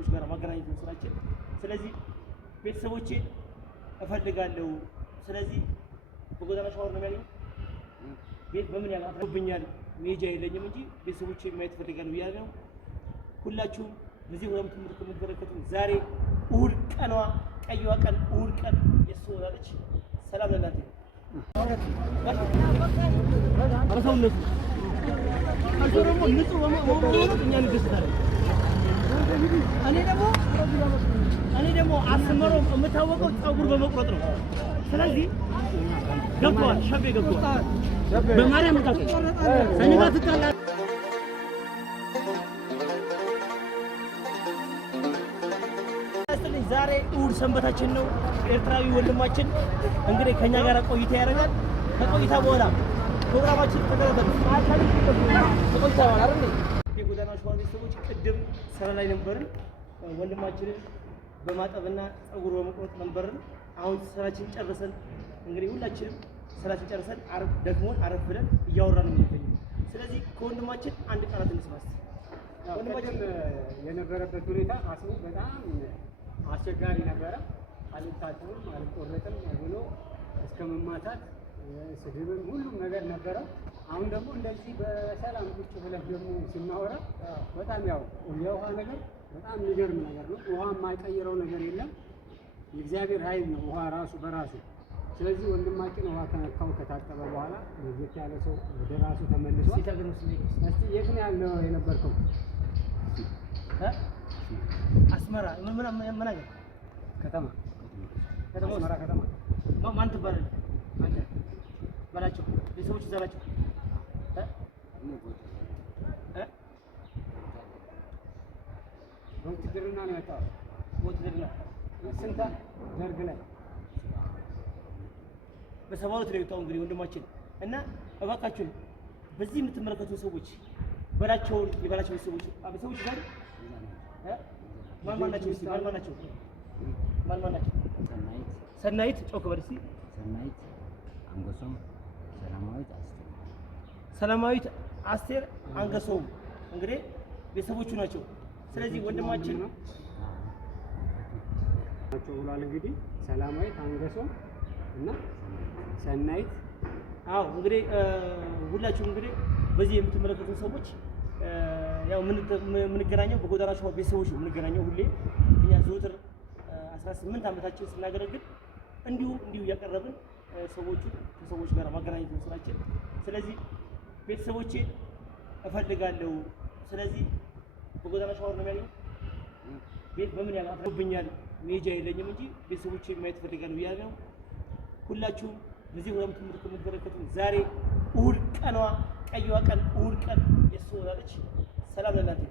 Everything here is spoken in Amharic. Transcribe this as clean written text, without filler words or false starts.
ከሰዎች ጋር ማገናኘት ነው ስራችን። ስለዚህ ቤተሰቦቼ እፈልጋለሁ። ስለዚህ በጎዳና ሻወር ነው የሚያገኘው። ቤት በምን ያጋጥመኛል መሄጃ የለኝም እንጂ ቤተሰቦቼ ማየት እፈልጋለሁ እያለ ነው። ሁላችሁም በዚህ ወረም ትምህርት የምትበረከቱ ዛሬ እሑድ ቀኗ ቀይዋ ቀን እሑድ ቀን የሱ ወላለች። ሰላም ለእናንተ ነው። አረሰውነቱ አልፎ ደግሞ ንጹህ በመሆኑ እኛ እንደስታለን። እኔ ደግሞ አስመሮ የምታወቀው ፀጉር በመቁረጥ ነው። ስለዚህ ገብቷል፣ ሸቤ ገብቷል። በማርያም ቃል እኔ ጋር ትጣላ ዛሬ እሑድ ሰንበታችን ነው። ኤርትራዊ ወንድማችን እንግዲህ ከኛ ጋር ቆይታ ያደርጋል። ከቆይታ በኋላ ፕሮግራማችን ተከታተሉ። ቆይታ በኋላ አይደል የጎዳና ሻወር ቤተሰቦች ቅድም ስራ ላይ ነበርን። ወንድማችንን በማጠብና ፀጉር በመቁረጥ ነበርን። አሁን ስራችን ጨርሰን እንግዲህ ሁላችንም ስራችን ጨርሰን ደግሞን አረፍ ብለን እያወራን ነው የምንገኘው። ስለዚህ ከወንድማችን አንድ ቃላት እንስማስ። ወንድማችን የነበረበት ሁኔታ አስቡ በጣም አስቸጋሪ ነበረ። አልታጠብም አልቆረጥም ብሎ እስከ መማታት ስድብም ሁሉም ነገር ነበረ። አሁን ደግሞ እንደዚህ በሰላም ቁጭ ብለን ደግሞ ስናወራ በጣም ያው የውሃ ነገር በጣም የሚገርም ነገር ነው። ውሃ የማይቀይረው ነገር የለም። የእግዚአብሔር ኃይል ነው ውሃ ራሱ በራሱ። ስለዚህ ወንድማችን ውሃ ከነካው ከታጠበ በኋላ ለየት ያለ ሰው ወደ ራሱ ተመልሷል። እስቲ የት ነው ያለው የነበርከው? አስመራ ምን አገር ከተማ አስመራ ከተማ ማን ትባላለህ አንተ? በላቸው ቤተሰቦች እዛ ናቸው። በውትድርና ነው የወጣው። በውትድርና ስንት ደርግ ላይ በ72 ነው የወጣው እንግዲህ ወንድማችን እና እባካችሁን በዚህ የምትመለከቱ ሰዎች በላቸውን የበላቸው ቤተሰቦች ዛሬ ማን ናቸው? ማን ናቸው? ሰናይት ጮክ በል እስኪ። ሰናይት አንገሶም፣ ሰላማዊት አስቴር አንገሶም እንግዲህ ቤተሰቦቹ ናቸው። ስለዚህ ወንድማችን ናቸው ብሏል። እንግዲህ ሰላማዊት አንገሶም እና ሰናይት እንግዲህ ሁላችሁም እንግዲህ በዚህ የምትመለከቱ ሰዎች ያው የምንገናኘው በጎዳና ሻወር ቤተሰቦች ነው የምንገናኘው። ሁሌ እኛ ዘወትር 18 ዓመታችን ስናገለግል እንዲሁ እያቀረብን ሰዎቹ ከሰዎች ጋር ማገናኘት ነው ስራችን። ስለዚህ ቤተሰቦቼ እፈልጋለሁ። ስለዚህ በጎዳና ሻወር ነው የሚያገኘው። ቤት በምን ያጋጥመኛል መሄጃ የለኝም እንጂ ቤተሰቦቼ ማየት እፈልጋለሁ እያለ ነው። ሁላችሁም በዚህ ወረም ትምህርት የምትበረከቱ ዛሬ እሑድ ቀኗ ቀይዋ ቀን እሑድ ቀን የሱ ወላለች። ሰላም ለእናንተ።